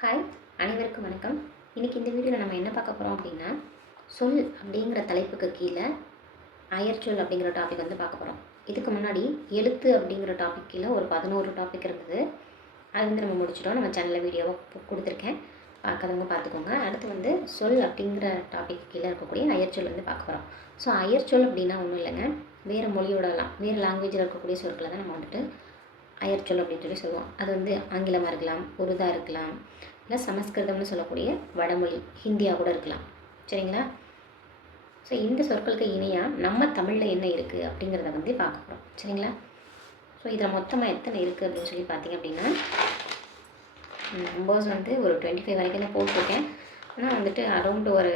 Hi அனைவருக்கும் வணக்கம். இன்றைக்கி இந்த வீடியோவில் நம்ம என்ன பார்க்க போகிறோம் அப்படின்னா சொல் அப்படிங்கிற தலைப்புக்கு கீழே அயற்சொல் அப்படிங்கிற டாபிக் வந்து பார்க்க போகிறோம் இதுக்கு முன்னாடி எழுத்து அப்படிங்கிற டாபிக் கீழே ஒரு பதினோரு டாபிக் இருந்தது. அது வந்து நம்ம முடிச்சிட்டோம். நம்ம சேனலில் வீடியோவை கொடுத்துருக்கேன். பார்க்காதவங்க பார்த்துக்கோங்க. அடுத்து வந்து சொல் அப்படிங்கிற டாபிக் கீழே இருக்கக்கூடிய அயற்சொல் வந்து பார்க்க போகிறோம் ஸோ அயற்சொல் அப்படின்னா ஒன்றும் இல்லைங்க. வேறு மொழியோடலாம். வேறு லாங்குவேஜில் இருக்கக்கூடிய சொற்களை தான் நம்ம வந்துட்டு அயற்சொல் அப்படின்னு சொல்லி சொல்லுவோம். அது வந்து ஆங்கிலமாக இருக்கலாம் உருதாக இருக்கலாம் இல்லை சமஸ்கிருதம்னு சொல்லக்கூடிய வடமொழி ஹிந்தியாக கூட இருக்கலாம். சரிங்களா? ஸோ இந்த சொற்களுக்கு இணையாக நம்ம தமிழில் என்ன இருக்குது அப்படிங்கிறத வந்து பார்க்க போகிறோம் சரிங்களா? ஸோ இதில் மொத்தமாக எத்தனை இருக்குது அப்படின்னு சொல்லி பார்த்தீங்க அப்படின்னா நம்பர்ஸ் வந்து ஒரு டுவெண்ட்டி ஃபைவ் வரைக்கும் தான் போட்டிருக்கேன். ஆனால் வந்துட்டு அரௌண்ட் ஒரு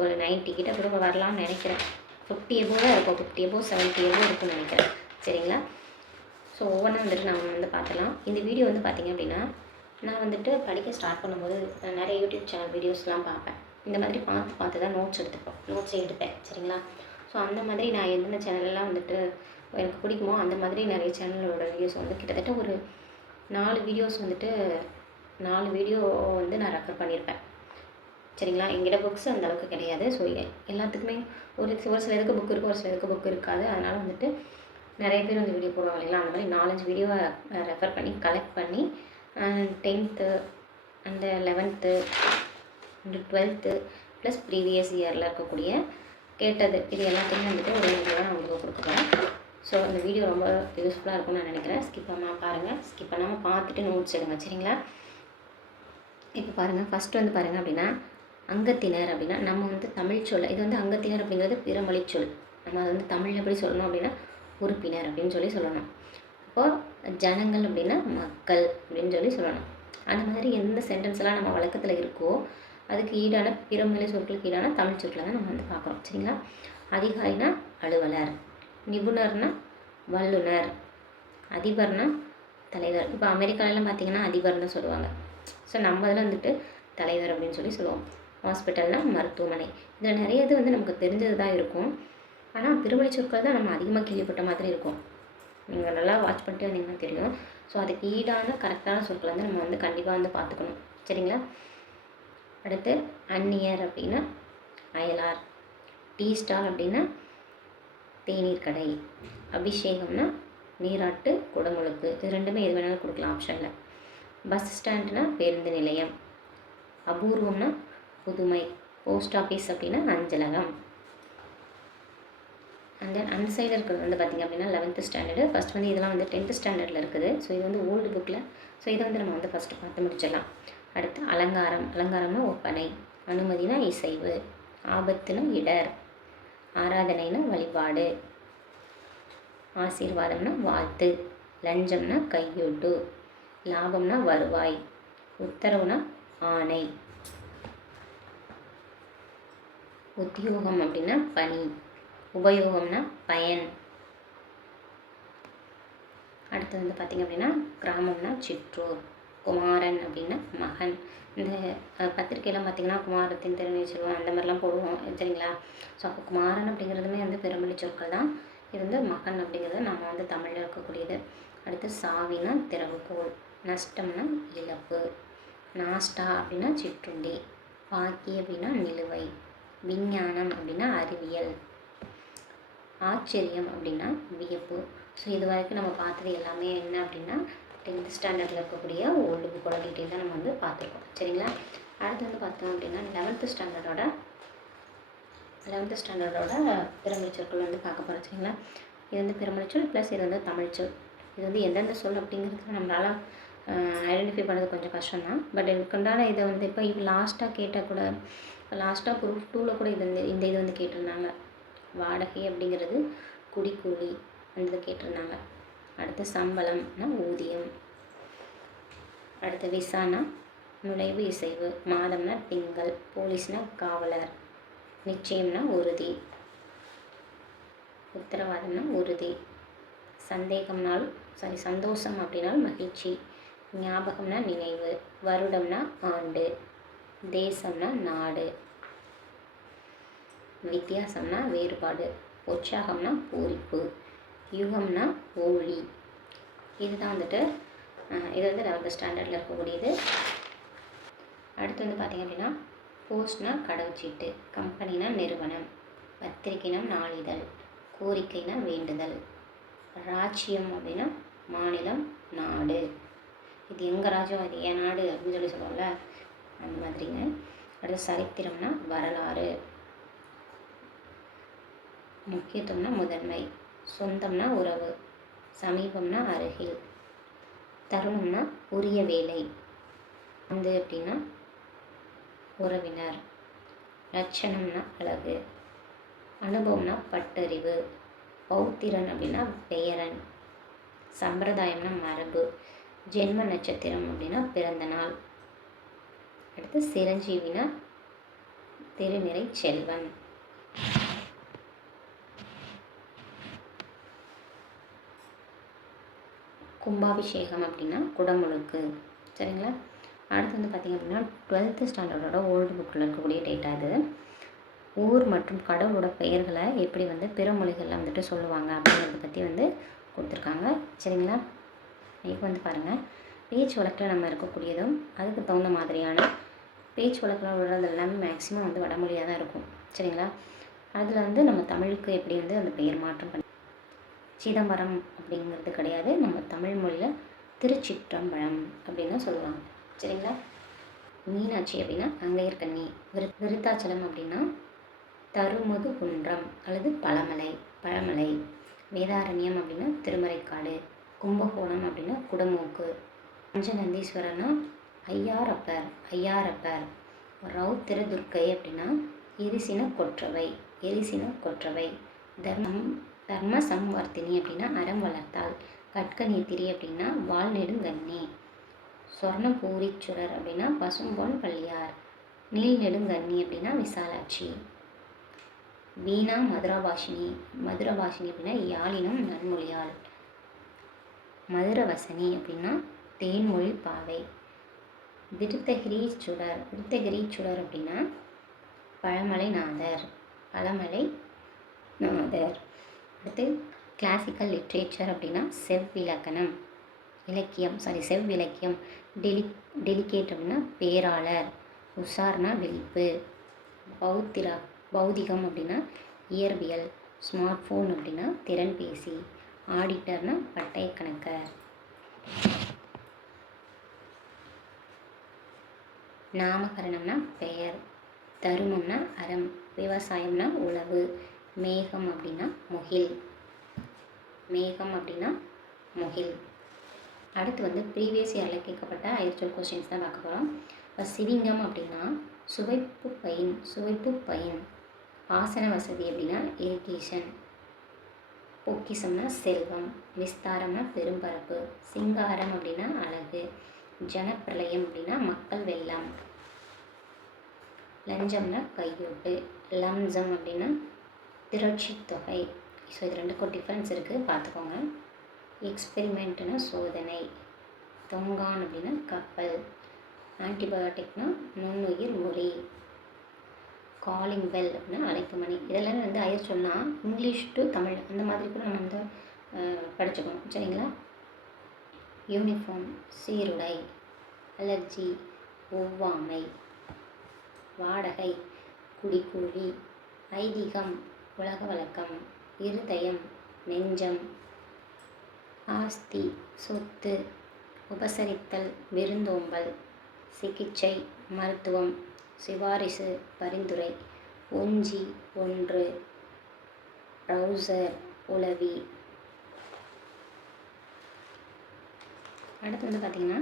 ஒரு நைன்ட்டி கிட்ட கூட வரலாம்னு நினைக்கிறேன். ஃபிஃப்டி எபோ தான் இருக்கும். ஃபிஃப்டி எபோ செவன்ட்டி எபோ இருக்கும்னு நினைக்கிறேன். சரிங்களா? ஸோ ஒவ்வொன்றா வந்துட்டு நம்ம வந்து பார்த்துக்கலாம் இந்த வீடியோ வந்து பார்த்திங்க அப்படின்னா நான் வந்துட்டு படிக்க ஸ்டார்ட் பண்ணும்போது நான் நிறைய யூடியூப் சேனல் வீடியோஸ்லாம் பார்ப்பேன். இந்த மாதிரி பார்த்து பார்த்து தான் நோட்ஸ் எடுத்துப்போம் நோட்ஸ் எடுப்பேன் சரிங்களா? ஸோ அந்த மாதிரி நான் எந்தெந்த சேனலெல்லாம் வந்துட்டு எனக்கு பிடிக்குமோ அந்த மாதிரி நிறைய சேனலோட வீடியோஸ் வந்து கிட்டத்தட்ட ஒரு நாலு வீடியோஸ் வந்துட்டு நாலு வீடியோ வந்து நான் ரெஃபர் பண்ணியிருப்பேன். சரிங்களா? எங்கிட்ட புக்ஸ் அந்த அளவுக்கு கிடையாது. ஸோ எல்லாத்துக்குமே ஒரு ஒரு சில இதுக்கு புக் இருக்கும் ஒரு சில இதுக்கு புக் இருக்காது. அதனால் வந்துட்டு நிறைய பேர் வந்து வீடியோ போடுவாங்க இல்லைங்களா? அந்த மாதிரி நாலஞ்சு வீடியோவை ரெஃபர் பண்ணி கலெக்ட் பண்ணி tenth and eleventh and twelfth plus previous இயரில் இருக்கக்கூடிய கேட்டது. இது எல்லாத்தையுமே வந்துட்டு ஒரு வீடியோவாக நான் உங்களுக்கு கொடுக்க போகிறேன் ஸோ அந்த வீடியோ ரொம்ப யூஸ்ஃபுல்லாக இருக்கும்னு நான் நினைக்கிறேன். ஸ்கிப் பண்ணாமல் பாருங்கள் ஸ்கிப் பண்ணாமல் பார்த்துட்டு நோட்ஸ் எடுங்க சரிங்களா? இப்போ பாருங்கள் ஃபஸ்ட்டு வந்து பாருங்கள் அப்படின்னா அங்கத்தினர் அப்படின்னா நம்ம வந்து தமிழ் சொல் இது வந்து அங்கத்தினர் அப்படிங்கிறது பிறமொழி சொல் நம்ம அதை வந்து தமிழில் எப்படி சொல்லணும் அப்படின்னா உறுப்பினர் அப்படின்னு சொல்லி சொல்லணும். அப்போது ஜனங்கள் அப்படின்னா மக்கள் அப்படின்னு சொல்லி சொல்லணும். அந்த மாதிரி எந்த சென்டென்ஸ் எல்லாம் நம்ம வழக்கத்தில் இருக்கோ அதுக்கு ஈடான பிறமொழி சொற்களுக்கு ஈடான தமிழ் சொற்களை தான் நம்ம வந்து பார்க்குறோம். சரிங்களா? அதிகாரினா அலுவலர் நிபுணர்னா வல்லுனர் அதிபர்னா தலைவர். இப்போ அமெரிக்காலெலாம் பார்த்தீங்கன்னா அதிபர்னு சொல்லுவாங்க. ஸோ நம்ம இதில் வந்துட்டு தலைவர் அப்படின்னு சொல்லி சொல்லுவோம். ஹாஸ்பிட்டல்னால் மருத்துவமனை. இதில் நிறைய இது வந்து நமக்கு தெரிஞ்சது தான் இருக்கும். ஆனால் பிறமொழி சொற்கள் தான் நம்ம அதிகமாக கேள்விப்பட்ட மாதிரி இருக்கும். நீங்கள் நல்லா வாட்ச் பண்ணிட்டு வந்தீங்கன்னா தெரியும். ஸோ அதுக்கு ஈடான கரெக்டான சொற்களை வந்து நம்ம வந்து கண்டிப்பாக வந்து பார்த்துக்கணும். சரிங்களா? அடுத்து அந்நியர் அப்படின்னா அயலார். டீ ஸ்டால் அப்படின்னா தேநீர் கடை. அபிஷேகம்னா நீராட்டு குடமுழுக்கு. இது ரெண்டுமே எது வேணாலும் கொடுக்கலாம் ஆப்ஷனில் பஸ் ஸ்டாண்ட்னா பேருந்து நிலையம். அபூர்வம்னா புதுமை. போஸ்ட் ஆஃபீஸ் அப்படின்னா அஞ்சலகம். அண்ட் தென் அந்த சைடில் இருக்கிறது வந்து பார்த்திங்க அப்படின்னா லெவன்த்து ஸ்டாண்டர்டு ஃபஸ்ட் வந்து இதெல்லாம் வந்து டென்த்து ஸ்டாண்டர்டில் இருக்குது. ஸோ இது வந்து ஓல்டு புக்கில் ஸோ இதை வந்து நம்ம வந்து ஃபஸ்ட்டு பார்த்து முடிச்சிடலாம். அடுத்து அலங்காரம். அலங்காரம்னா ஒப்பனை. அனுமதினா இசைவு. ஆபத்துனா இடர். ஆராதனைனா வழிபாடு. ஆசீர்வாதம்னா வாழ்த்து. லஞ்சம்னா கையூட்டு. லாபம்னா வருவாய். உத்தரவுனா ஆணை. உத்தியோகம் அப்படின்னா பணி. உபயோகம்னா பயன். அடுத்து வந்து பார்த்திங்க அப்படின்னா கிராமம்னா சிற்றூர் குமாரன் அப்படின்னா மகன். இந்த பத்திரிக்கையெல்லாம் பார்த்திங்கன்னா குமாரத்தின் திறனை சொல்லுவோம் அந்த மாதிரிலாம் போடுவோம் சரிங்களா? ஸோ அப்போ குமாரன் அப்படிங்கிறதுமே வந்து பெருமொழி சொற்கள் தான். இது வந்து மகன் அப்படிங்கிறது நம்ம வந்து தமிழில் இருக்கக்கூடியது. அடுத்து சாவினா திறவுகோல் நஷ்டம்னா இழப்பு. நாஸ்டா அப்படின்னா சிற்றுண்டி பாக்கி அப்படின்னா நிலுவை விஞ்ஞானம் அப்படின்னா அறிவியல். ஆச்சரியம் அப்படின்னா வியப்பு. ஸோ இது வரைக்கும் நம்ம பார்த்தது எல்லாமே என்ன அப்படின்னா டென்த் ஸ்டாண்டர்டில் இருக்கக்கூடிய ஓல்டு புக்கோட டீட்டெயில் தான் நம்ம வந்து பார்த்துருக்கோம். சரிங்களா? அடுத்து வந்து பார்த்தோம் அப்படின்னா லெவன்த்து ஸ்டாண்டர்டோட லெவன்த்து ஸ்டாண்டர்டோட பிறமொழி வந்து பார்க்க போகிறோம் சரிங்களா? இது வந்து பிறமொழி ப்ளஸ் இது வந்து தமிழ்ச்சொல் இது வந்து எந்தெந்த சொல் அப்படிங்கிறது நம்மளால் ஐடென்டிஃபை பண்ணது கொஞ்சம் கஷ்டம் தான் பட் எனக்குண்டான இதை வந்து இப்போ இப்போ லாஸ்ட்டாக கேட்டால் கூட லாஸ்ட்டாக குரூப் டூவில் கூட இது வந்து இந்த இது வந்து கேட்டிருந்தாங்க. வாடகை அப்படிங்கிறது குடிக்கூலி அந்த கேட்டிருந்தாங்க. அடுத்து சம்பளம்னா ஊதியம். அடுத்து விசானா நுழைவு இசைவு மாதம்னா திங்கள் போலீஸ்னா காவலர் நிச்சயம்னா உறுதி. உத்தரவாதம்னா உறுதி. சந்தேகம்னால் சாரி சந்தோஷம் அப்படின்னால் மகிழ்ச்சி. ஞாபகம்னா நினைவு. வருடம்னா ஆண்டு. தேசம்னா நாடு. வித்தியாசம்னா வேறுபாடு உற்சாகம்னா பூரிப்பு யுகம்னா ஓழி இதுதான் வந்துட்டு இது வந்து லெவன்த் ஸ்டாண்டர்டில் இருக்கக்கூடியது. அடுத்து வந்து பார்த்திங்க அப்படின்னா போஸ்ட்னா கடவுச்சீட்டு கம்பெனினா நிறுவனம் பத்திரிகைனா நாளிதழ் கோரிக்கைனா வேண்டுதல் ராஜ்யம் அப்படின்னா மாநிலம் நாடு. இது எங்கள் ராஜ்யம்? அது என் நாடு அப்படின்னு சொல்லி சொல்லுவோம்ல அந்த மாதிரிங்க. அடுத்து சரித்திரம்னா வரலாறு முக்கியத்துவம்னா முதன்மை சொந்தம்னா உறவு சமீபம்னா அருகில் தருணம்னா உரிய வேலை. வந்து அப்படின்னா உறவினர் லட்சணம்னா அழகு அனுபவம்னா பட்டறிவு பௌத்திரன் அப்படின்னா பெயரன் சம்பிரதாயம்னா மரபு ஜென்ம நட்சத்திரம் அப்படின்னா பிறந்த நாள். அடுத்து சிரஞ்சீவினா திருநிறை செல்வன். கும்பாபிஷேகம் அப்படின்னா குடமுழுக்கு. சரிங்களா? அடுத்து வந்து பார்த்திங்க அப்படின்னா டுவெல்த்து ஸ்டாண்டர்டோட ஓல்டு புக்கில் இருக்கக்கூடிய டேட்டா இது. ஊர் மற்றும் கடவுளோட பெயர்களை எப்படி வந்து பிற மொழிகளில் வந்துட்டு சொல்லுவாங்க அப்படிங்கிறத பற்றி வந்து கொடுத்துருக்காங்க. சரிங்களா? இப்போ வந்து பாருங்கள் பேச்சு வழக்கில் நம்ம இருக்கக்கூடியதும் அதுக்கு தகுந்த மாதிரியான பேச்சு வழக்கில் உள்ளது எல்லாமே மேக்ஸிமம் வந்து வடமொழியாக தான் இருக்கும். சரிங்களா? அதில் வந்து நம்ம தமிழுக்கு எப்படி வந்து அந்த பெயர் மாற்றம் பண்ணி சிதம்பரம் அப்படிங்கிறது கிடையாது. நம்ம தமிழ் மொழியில் திருச்சிற்றம்பலம் அப்படின்னு சொல்லுவாங்க. சரிங்களா? மீனாட்சி அப்படின்னா அங்கையர்கண்ணி விரு விருத்தாச்சலம் அப்படின்னா தருமுது குன்றம் அல்லது பழமலை பழமலை. வேதாரண்யம் அப்படின்னா திருமறைக்காடு கும்பகோணம் அப்படின்னா குடமூக்கு பஞ்சநந்தீஸ்வரர்னா ஐயாரப்பர் ஐயாரப்பர். ரவுத்திரதுர்க்கை அப்படின்னா எரிசின கொற்றவை எரிசின கொற்றவை. தர்மம் தர்ம சம்வர்த்தினி அப்படின்னா அறம் வளர்த்தாள் கட்கநீத்திரி அப்படின்னா வால் நெடுங்கண்ணி சொர்ணபூரிச்சுரர் அப்படின்னா பசும்பொன் பள்ளியார். நீல் நெடுங்கண்ணி அப்படின்னா விசாலாட்சி. வீணா மதுராபாஷினி மதுரபாஷினி அப்படின்னா யாழினம் நன்மொழியாள் மதுரவசனி அப்படின்னா தேன்மொழி பாவை. விருத்தகிரி சுடர் விருத்தகிரி சுடர் அப்படின்னா பழமலை நாதர் பழமலை நாதர். அடுத்து கிளாசிக்கல் லிட்ரேச்சர் அப்படின்னா செவ்விலக்கணம் இலக்கியம் சாரி செவ்விலக்கியம். டெலி டெலிகேட் அப்படின்னா பேராளர் உஷார்னா விழிப்பு. பௌத்திரா பௌதிகம் அப்படின்னா இயற்பியல் ஸ்மார்ட் ஃபோன் அப்படின்னா திறன்பேசி ஆடிட்டர்னா பட்டய கணக்கர் நாமகரணம்னா பெயர் தருமம்னா அறம் விவசாயம்னா உழவு மேகம் அப்படின்னா முகில். மேகம் அப்படின்னா முகில். அடுத்து வந்து ப்ரீவியஸ் இயரில் கேட்கப்பட்ட ஐச்சொல் கொஸ்டின்ஸ் தான் பார்க்க போகிறோம் இப்போ சிவிங்கம் அப்படின்னா சுவைப்பு பயின் சுவைப்பு பயின் பாசன வசதி அப்படின்னா இரிகேஷன் பொக்கிசம்னா செல்வம் விஸ்தாரம்னா பெரும்பரப்பு. சிங்காரம் அப்படின்னா அழகு. ஜனப்பிரளயம் அப்படின்னா மக்கள் வெள்ளம். லஞ்சம்னா கையொட்டு. லம்சம் அப்படின்னா திரட்சி தொகை. ஸோ இது ரெண்டுக்கும் டிஃப்ரென்ஸ் இருக்குது பார்த்துக்கோங்க. எக்ஸ்பெரிமெண்ட்னா சோதனை. தொங்கான் அப்படின்னா கப்பல். ஆன்டிபயோட்டிக்னா நுண்ணுயிர் மொழி. காலிங் பெல் அப்படின்னா அழைப்பு மணி. இதெல்லாம் வந்து ஐயர் சொன்னால் இங்கிலீஷ் டு தமிழ். அந்த மாதிரி கூட நம்ம வந்து படிச்சுக்கணும். சரிங்களா? யூனிஃபார்ம் சீருடை அலர்ஜி ஒவ்வாமை வாடகை குடிக்கூலி ஐதீகம். உலக வழக்கம். இருதயம் நெஞ்சம் ஆஸ்தி சொத்து உபசரித்தல் விருந்தோம்பல் சிகிச்சை மருத்துவம் சிபாரிசு பரிந்துரை ஒஞ்சி ஒன்று ப்ரௌசர் உளவி. அடுத்து வந்து பார்த்திங்கன்னா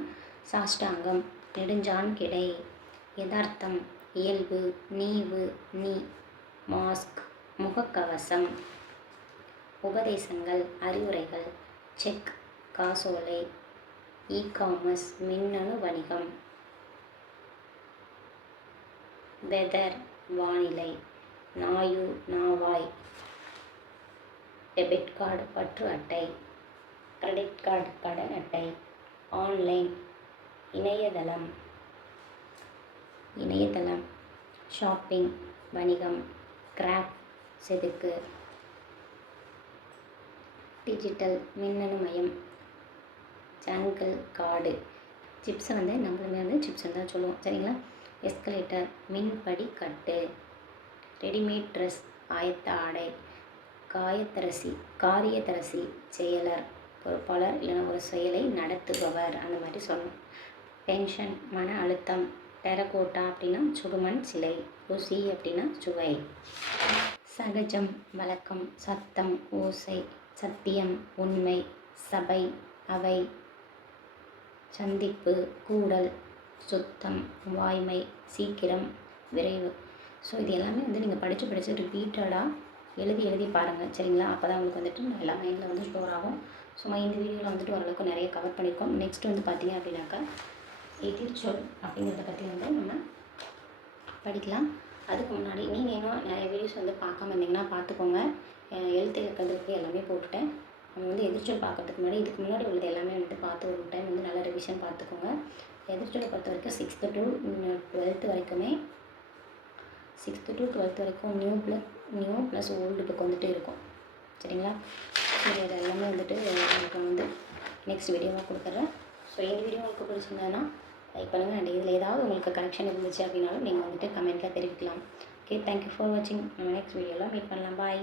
சாஷ்டாங்கம் நெடுஞ்சான் கிடை யதார்த்தம் இயல்பு நீவு நீ மாஸ்க். முகக்கவசம். உபதேசங்கள் அறிவுரைகள் செக் காசோலை இ காமர்ஸ் மின்னணு வணிகம். வெதர் வானிலை நாயு நாவாய். டெபிட் கார்டு பற்று அட்டை. கிரெடிட் கார்டு கடன் அட்டை. ஆன்லைன் இணையதளம். இணையதளம் ஷாப்பிங் வணிகம். கிராஃப்ட் செதுக்கு. டிஜிட்டல் மின்னணு மயம். ஜங்கிள் காடு. சிப்ஸை வந்து நம்மளுமே வந்து சிப்ஸ்ன்னு தான் சொல்லுவோம். சரிங்களா? எஸ்கலேட்டர் மின்படி கட்டு. ரெடிமேட் ட்ரெஸ் ஆயத்த ஆடை காயத்தரசி காரியத்தரசி செயலர் பொறுப்பாளர் இல்லைன்னா ஒரு செயலை நடத்துபவர் அந்த மாதிரி சொல்லணும். டென்ஷன் மன அழுத்தம் டெரகோட்டா அப்படின்னா சுடுமண் சிலை. ருசி அப்படின்னா சுவை. சகஜம் வழக்கம் சத்தம் ஓசை சத்தியம் உண்மை சபை அவை சந்திப்பு கூடல் சுத்தம் வாய்மை சீக்கிரம் விரைவு. ஸோ இது எல்லாமே வந்து நீங்கள் படித்து படித்து ரிப்பீட்டடாக எழுதி எழுதி பாருங்கள் சரிங்களா? அப்போ தான் உங்களுக்கு வந்துட்டு எல்லா மைண்டில் வந்து ஸ்டோர் ஆகும். ஸோ இந்த வீடியோவில் வந்துட்டு ஓரளவுக்கு நிறைய கவர் பண்ணியிருக்கோம் நெக்ஸ்ட் வந்து பார்த்தீங்க அப்படின்னாக்கா எதிர்ச்சொல் அப்படிங்கிறத பற்றி வந்து நம்ம படிக்கலாம். அதுக்கு முன்னாடி நீங்கள் இன்னும் நிறைய வீடியோஸ் வந்து பார்க்காம இருந்தீங்கன்னா பார்த்துக்கோங்க. எழுத்து இலக்கணத்துக்கு எல்லாமே போட்டுட்டேன். நம்ம வந்து எதிர்ச்சொல் பார்க்கறதுக்கு முன்னாடி இதுக்கு முன்னாடி உள்ளது எல்லாமே வந்து பார்த்து ஒரு டைம் வந்து நல்லா ரிவிஷன் பார்த்துக்கோங்க. எதிர்ச்சொலை பொறுத்த வரைக்கும் சிக்ஸ்த்து டு டுவெல்த்து வரைக்குமே சிக்ஸ்த்து டு டுவெல்த் வரைக்கும் new plus new plus old book வந்துட்டு இருக்கும். சரிங்களா? சரி அது எல்லாமே வந்துட்டு எனக்கு வந்து நெக்ஸ்ட் வீடியோவாக கொடுக்குறேன். ஸோ இந்த வீடியோ உங்களுக்கு பிடிச்சிருந்ததுன்னா லைக் பண்ணுங்கள் அண்ட் இதில் ஏதாவது உங்களுக்கு கனெக்ஷன் இருந்துச்சு அப்படின்னாலும் நீங்கள் வந்துட்டு கமெண்ட்டில் தெரிவிக்கலாம். ஓகே தேங்க்யூ ஃபார் வாட்சிங் நம்ம நெக்ஸ்ட் வீடியோவில் மீட் பண்ணலாம். பாய்